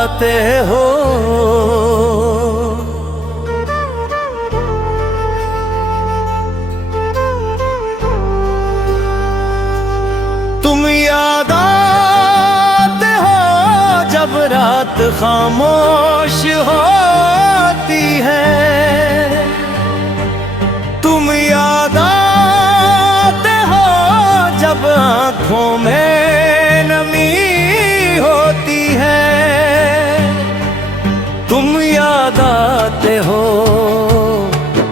आते हो। तुम याद आते हो जब रात खामोश होती है। तुम याद आते हो जब आँखों में नमी होती है। तुम याद आते हो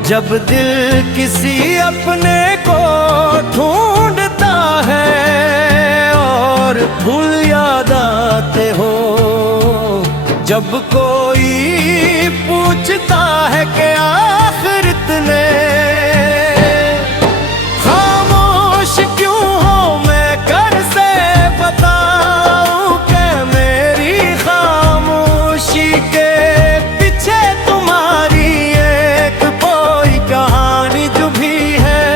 जब दिल किसी अपने को ढूंढता है। और फूल याद आते हो जब कोई पूछता है कि आखिर इतने खामोश क्यों हो। मैं कर से बताऊं कि मेरी खामोशी के पीछे तुम्हारी एक कोई कहानी जो भी है।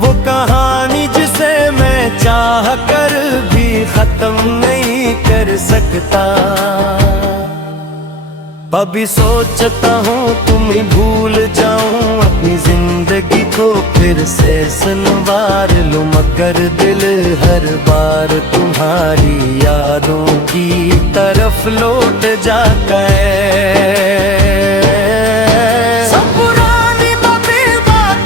वो कहानी जिसे मैं चाह कर भी खत्म नहीं कर सकता। अभी सोचता हूँ तुम्हें भूल जाऊं, अपनी जिंदगी को फिर से संवार लूं। मगर दिल हर बार तुम्हारी यादों की तरफ लौट जाता है। सब पुरानी बातें,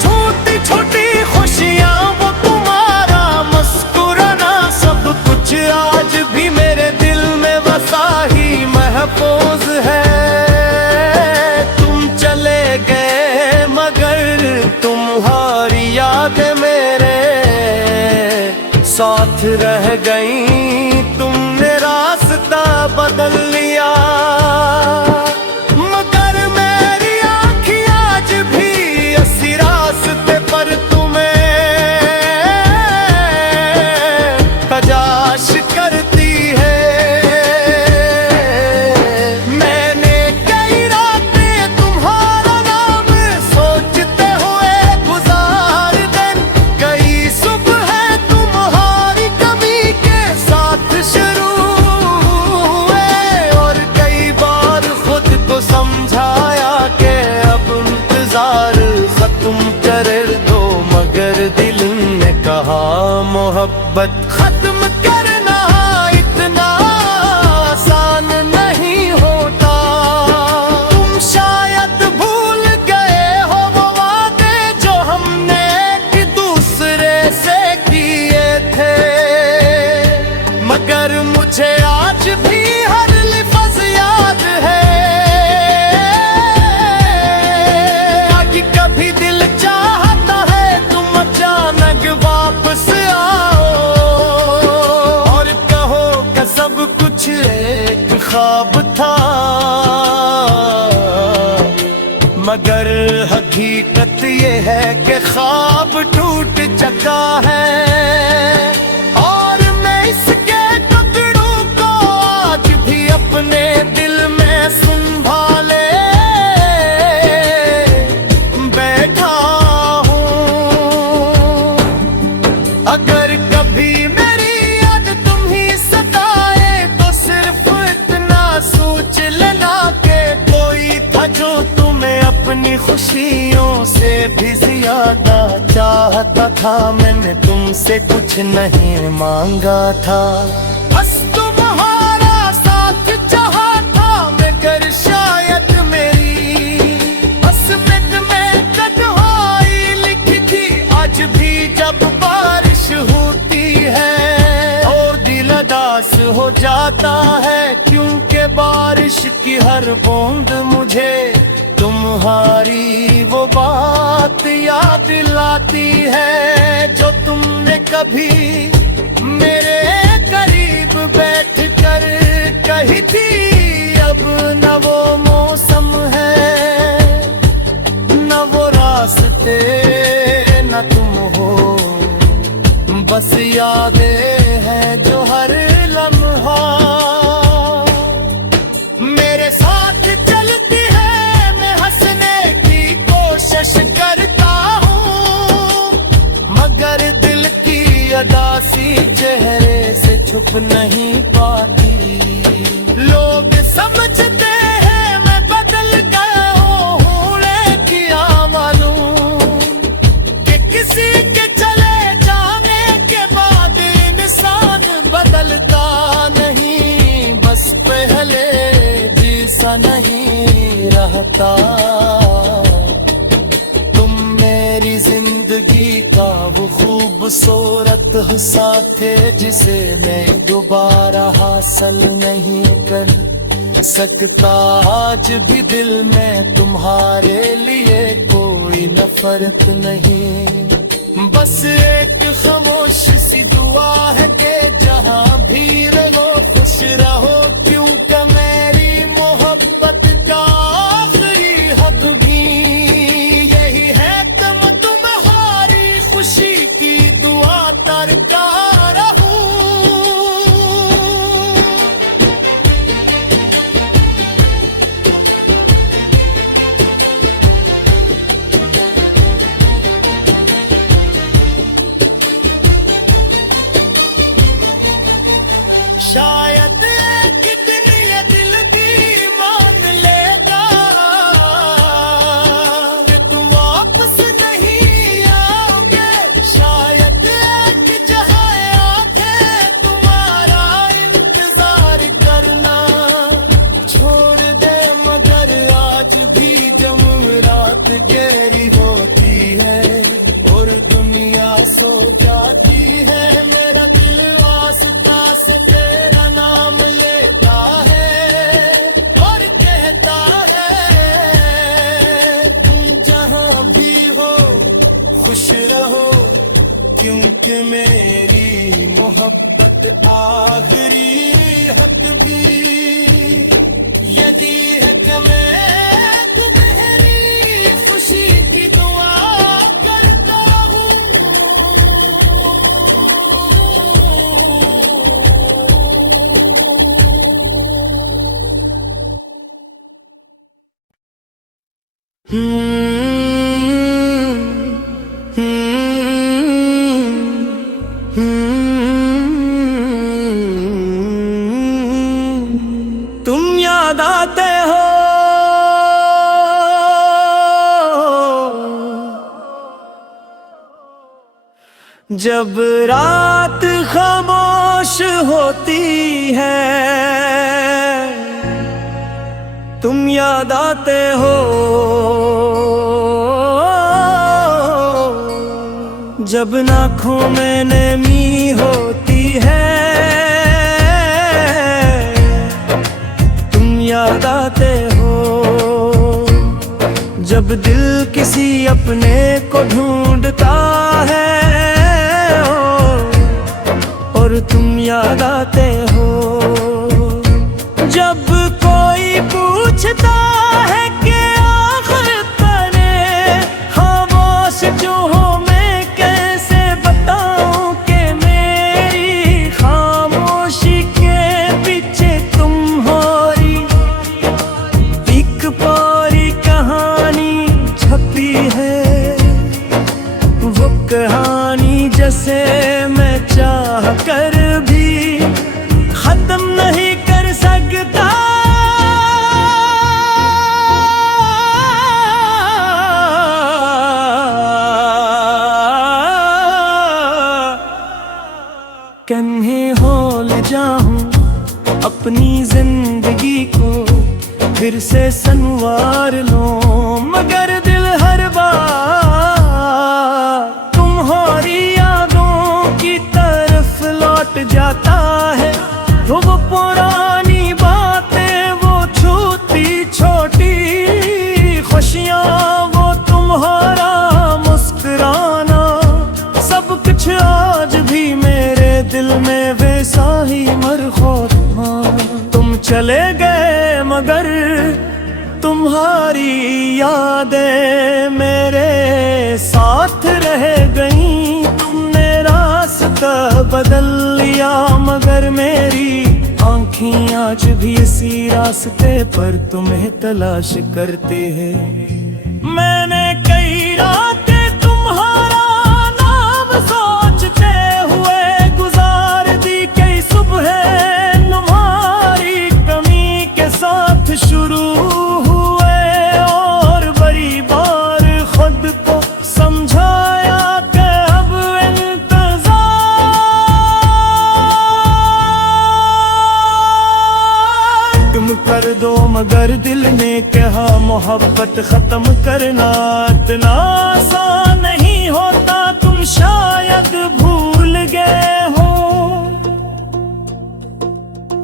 छोटी छोटी खुशियाँ, वो तुम्हारा मुस्कुराना, सब कुछ आज भी मेरे दिल में वसा ही महफूज है। तुम्हारी याद मेरे साथ रह गई, तुमने रास्ता बदल लिया। मगर मेरी आँखें आज भी इसी रास्ते पर तुम्हें तलाश करती है। मैंने कई रातें तुम्हारा नाम सोचते हुए गुजार दिन, कई सुबह तुम्हारी कमी के साथ शुरू हुए। और कई बार खुद को समझाया कि अब इंतजार खत्म कर दो। मगर दिल ने कहा मोहब्बत खत्म करना इतना आसान नहीं होता। तुम शायद भूल गए हो वो वादे जो हमने एक दूसरे से किए थे। मगर मुझे आज भी हर लफ्ज़ याद है। कि कभी दिल चाहता है तुम अचानक वापस आओ और कहो कि सब कुछ एक ख्वाब था। मगर हकीकत ये है कि ख्वाब टूट चुका है। और मैं इसके टुकड़ों को आज भी अपने दिल में संभाले बैठा हूँ। अगर कभी मेरी याद तुम ही सताए तो सिर्फ इतना सोच लेना कि कोई था जो तुम्हें अपनी खुशियों से भी ज्यादा चाहता था। मैंने तुमसे कुछ नहीं मांगा था, बस तुम्हारा साथ चाहा था। मगर शायद मेरी किस्मत में तन्हाई लिखी थी। आज भी जब बारिश होती है और दिल उदास हो जाता है, क्योंकि बारिश की हर बूंद मुझे तुम्हारी वो बात याद दिलाती है जो तुमने कभी मेरे करीब बैठकर कही थी। अब न वो मौसम है, न वो रास्ते, न तुम हो, बस यादें हैं जो हर लम्हा मेरे साथ चलती है। मैं हंसने की कोशिश करता हूँ, मगर दिल की अदासी चेहरे से छुप नहीं पाती। लोग समझते हैं मैं बदल गया हूँ, किया मालूम कि किसी के चले जाने के बाद इंसान बदलता नहीं, बस पहले जैसा नहीं रहता। तुम मेरी जिंदगी का वो खूबसूरत हिस्सा थे जिसे मैं दोबारा हासिल नहीं कर सकता। आज भी दिल में तुम्हारे लिए कोई नफरत नहीं, बस एक खामोश सी दुआ है कि जहां भी रहो खुश रहो, क्योंकि मेरी मोहब्बत का आखिरी हक भी यही है। तुम्हारी खुशी की दुआ करता रहूं। शायद एक दिन ये दिल भी मान लेगा कि तुम वापस नहीं आओगे। शायद एक जहां आंखें तुम्हारा इंतजार करना छोड़ दे, मगर आज भी जब रात गहरी होती है और दुनिया सो जाती है, मेरा दिल वास्ता से तेरा नाम लेता है और कहता है तुम जहां भी हो खुश रहो, क्योंकि मेरी मोहब्बत आखिरी हक भी यदि है कि मैं तुम्हारी खुशी की दुआ करता तुम याद आते हो जब रात खामोश होती है, तुम याद आते हो जब आँखों में नमी होती है, तुम याद आते हो जब दिल किसी अपने को ढूंढता है, और तुम याद आते हो जब कोई पूछता है कि आखिर तने खामोश जो हो, मैं कैसे बताऊं कि मेरी खामोशी के पीछे तुम्हारी एक प्यारी कहानी छपी है। वो कहानी जैसे मैं चाह कर भी खत्म नहीं कर सकता। कन्हे होल जाऊं अपनी जिंदगी को फिर से संवार लो, मगर दिल हर बार तुम्हारी यादों की तरफ लौट जाता है। वो पुरानी बातें, वो छूती छोटी खुशियाँ, वो तुम्हारा मुस्कुराना, सब कुछ आज भी मेरे दिल में वैसा ही मरखोत था। तुम चले गए मगर तुम्हारी यादें मेरे साथ रह गईं। तुमने रास्ता बदल लिया मगर मेरी आँखें आज भी इसी रास्ते पर तुम्हें तलाश करती है। मैंने कई रातें तुम्हारा नाम सोचते हुए गुजार दी, कई सुबह तुम्हारी कमी कर दो, मगर दिल ने कहा मोहब्बत खत्म करना इतना आसान नहीं होता, तुम शायद भूल गए हो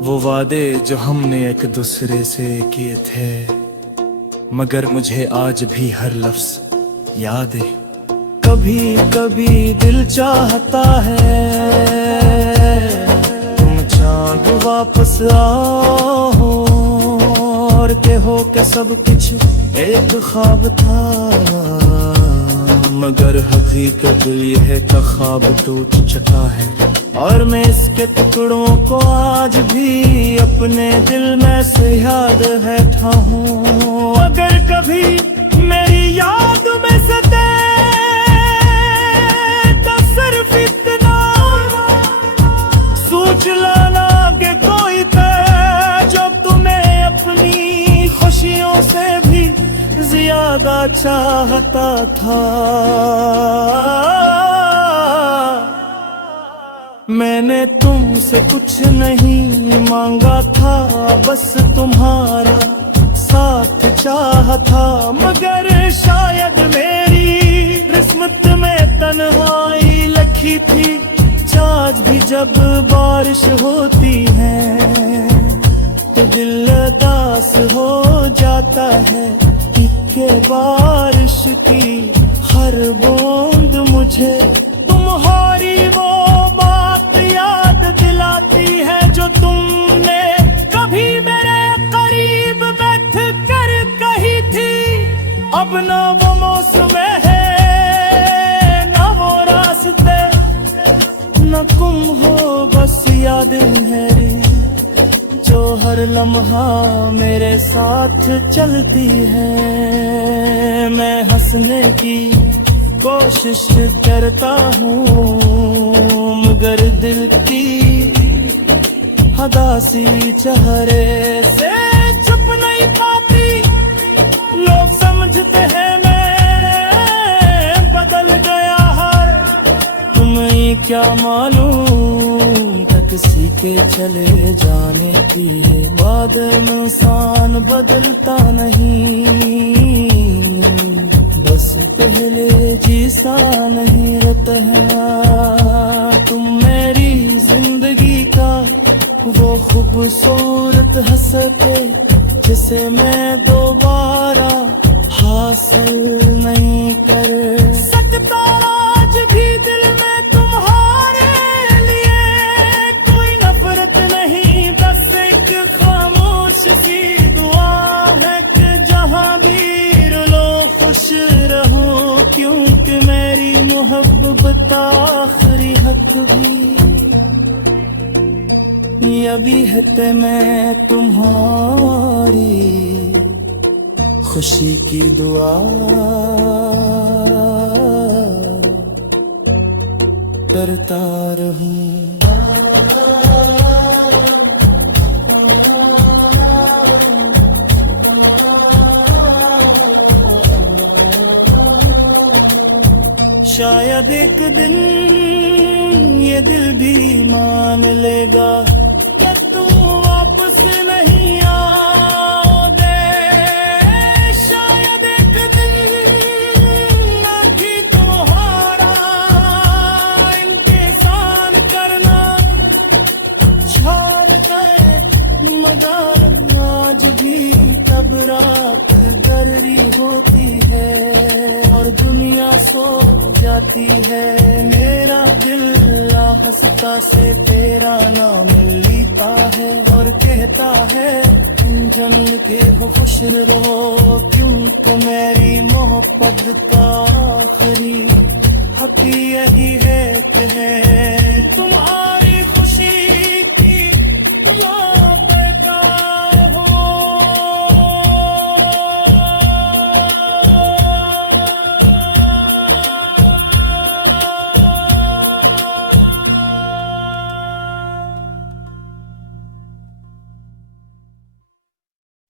वो वादे जो हमने एक दूसरे से किए थे, मगर मुझे आज भी हर लफ्ज याद है। कभी कभी दिल चाहता है तुम चाँद वापस आओ और कहो कि सब कुछ एक ख्वाब था, मगर हकीकत यह है कि ख्वाब टूट चुका है और मैं इसके टुकड़ों को आज भी अपने दिल में से याद बैठा हूँ। अगर कभी मेरी याद में सते तो सिर्फ इतना सोच लाना कि कोई था जो तुम्हें अपनी खुशियों से भी ज्यादा चाहता था। मैंने तुमसे कुछ नहीं मांगा था, बस तुम्हारा साथ चाहा था, मगर शायद मेरी किस्मत में तन्हाई लिखी थी। आज भी जब बारिश होती है तो दिल उदास हो जाता है, कि बारिश की हर बूंद मुझे तुम्हारी वो बात याद दिलाती है जो तुमने कभी मेरे करीब बैठ कर कही थी। अब ना वो मौसम है ना वो रास्ते, न गुम हो बस यादें हैं जो हर लम्हा मेरे साथ चलती है। मैं हंसने की कोशिश करता हूँ मगर दिल की हदासी चेहरे से छुप नहीं पाती। लोग समझते हैं मैं बदल गया है, तुम्हें क्या मालूम किसी के चले जाने की है बाद में इंसान बदलता नहीं, बस पहले जैसा नहीं रहता है। तुम मेरी जिंदगी का वो खूबसूरत हंसते जिसे मैं दोबारा हासिल नहीं कर सकता। आज भी दिल में तुम्हारे लिए कोई नफरत नहीं, बस एक खामोश सी दुआ है कि जहां भी लो खुश रहो, क्योंकि मेरी मोहब्बत आखिरी हक भी अभी है ते मैं तुम्हारी खुशी की दुआ करता रहूं। शायद एक दिन ये दिल भी मान लेगा कि तू वापस नहीं आओगे। शायद एक दिन भी तुम्हारा इंतजार करना छोड़ दे, मगर आज भी तब रात गहरी होती है और दुनिया सो जाती है। मेरा दिल हंसता से तेरा नाम लेता है और कहता है जन्म के हो खुश रहो, क्योंकि मेरी मोहब्बत आखिरी हक यही है तुम